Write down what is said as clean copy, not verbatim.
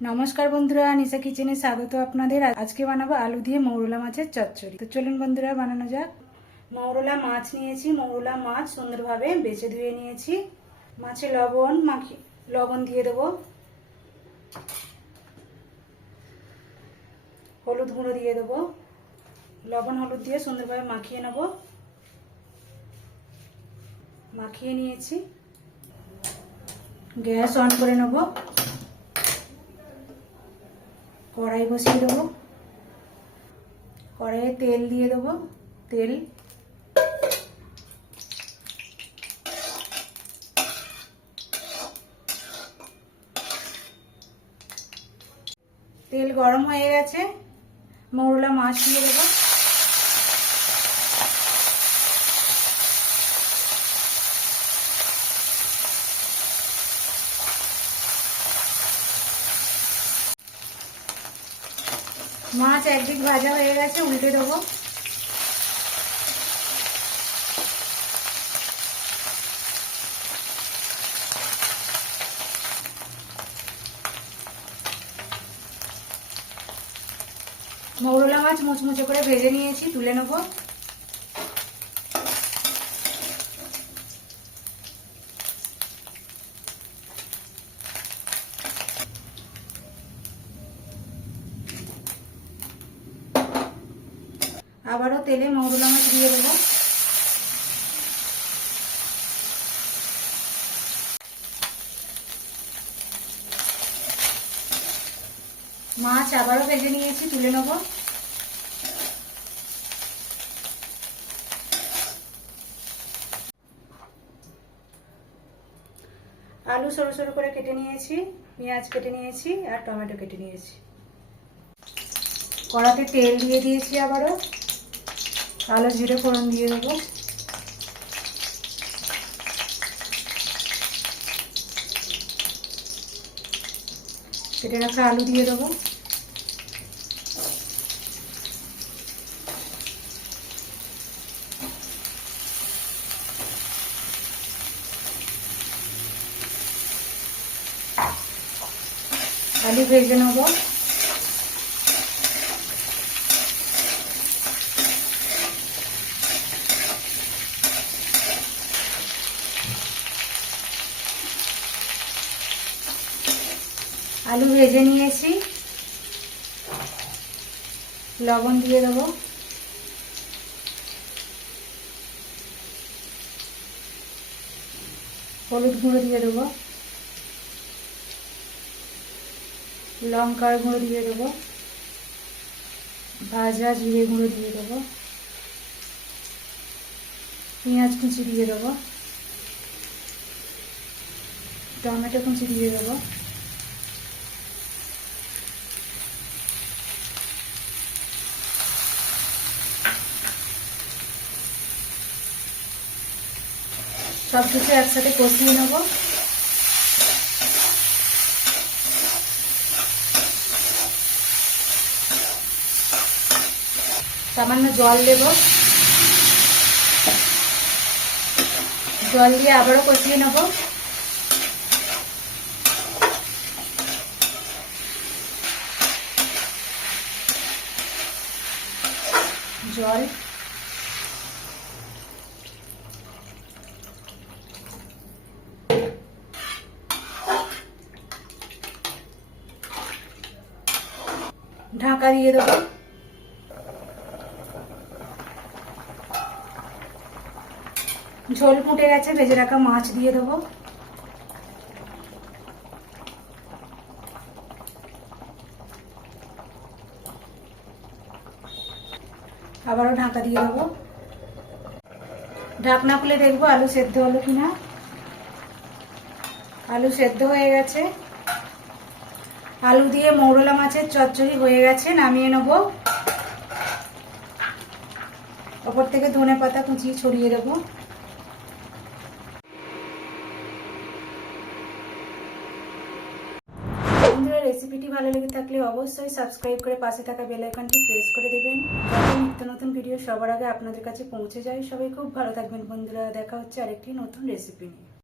नमस्कार बंधुरा निशा किचेने स्वागत आपनादेर। आज के बानाबो आलू दिए मौरला माछेर चच्चड़ी। तो चलुन बंधुरा बानानो जाक। मौरला माछ नियेछि, मौरला माछ सुंदरभावे बेचे धुए नियेछि। माछे लवण दिए देबो, हलुद गुঁড়ো दिए देबो, लवण हलुद दिए सुंदरभावे माखिए नेब। माखिए नियेछि, गैस अन करे नेब। कड़ाई बसिए देव, कड़ाइए तेल दिए देव। तेल गरम हो गेছে, मौरला माछ दिए देव। माछ একদিক ভাজা হয়ে গেছে, উল্টে দেবো। মৌরলা মাছ মুচমুচে করে ভেজে নিয়েছি, তুলে নেব। আবারও তেলে মৌরলা মাছ দিয়ে দেবো। মাছ আবারও ভেজে নিয়েছি, তুলে নেব। আলু সরু সরু করে কেটে নিয়েছি, পেঁয়াজ কেটে নিয়েছি আর টমেটো কেটে নিয়েছি। কড়াতে তেল দিয়ে দিয়েছি, আবারও কালো জিরে ফোড়ন দিয়ে দেবো। কেটে রাখা আলু দিয়ে দেবো। আলু ভেজে নেব। আলু ভেজে নিয়েছি, লবণ দিয়ে দেবো। হলুদ গুঁড়ো দিয়ে দেবো, লঙ্কার গুঁড়ো দিয়ে দেবো, ভাজা জিরে গুঁড়ো দিয়ে দেবো, পেঁয়াজ কুচি দিয়ে দেবো, টমেটো কুচি দিয়ে দেবো। সব কিছু একসাথে কষিয়ে নেব। সামান্য জল দেব, জল দিয়ে আবারও কষিয়ে নেব। জল ঢাকা দিয়ে দেবো। ঝোল ফুটে গেছে, ভেজে রাখা মাছ দিয়ে দেবো। আবারও ঢাকা দিয়ে দেবো। ঢাকনা খুলে দেখবো আলু সেদ্ধ হলো কিনা। আলু সেদ্ধ হয়ে গেছে। আলু দিয়ে মৌরলা মাছের চচ্চড়ি হয়ে গেছে, নামিয়ে নেব। ওপর থেকে ধনেপাতা কুচিয়ে ছড়িয়ে দেবো। বন্ধুরা, রেসিপিটি ভালো লেগে থাকলে অবশ্যই সাবস্ক্রাইব করে পাশে থাকা বেল আইকনটি প্রেস করে দেবেন, যাতে নিত্য নতুন ভিডিও সবার আগে আপনাদের কাছে পৌঁছে যায়। সবাই খুব ভালো থাকবেন বন্ধুরা, দেখা হচ্ছে আরেকটি নতুন রেসিপি নিয়ে।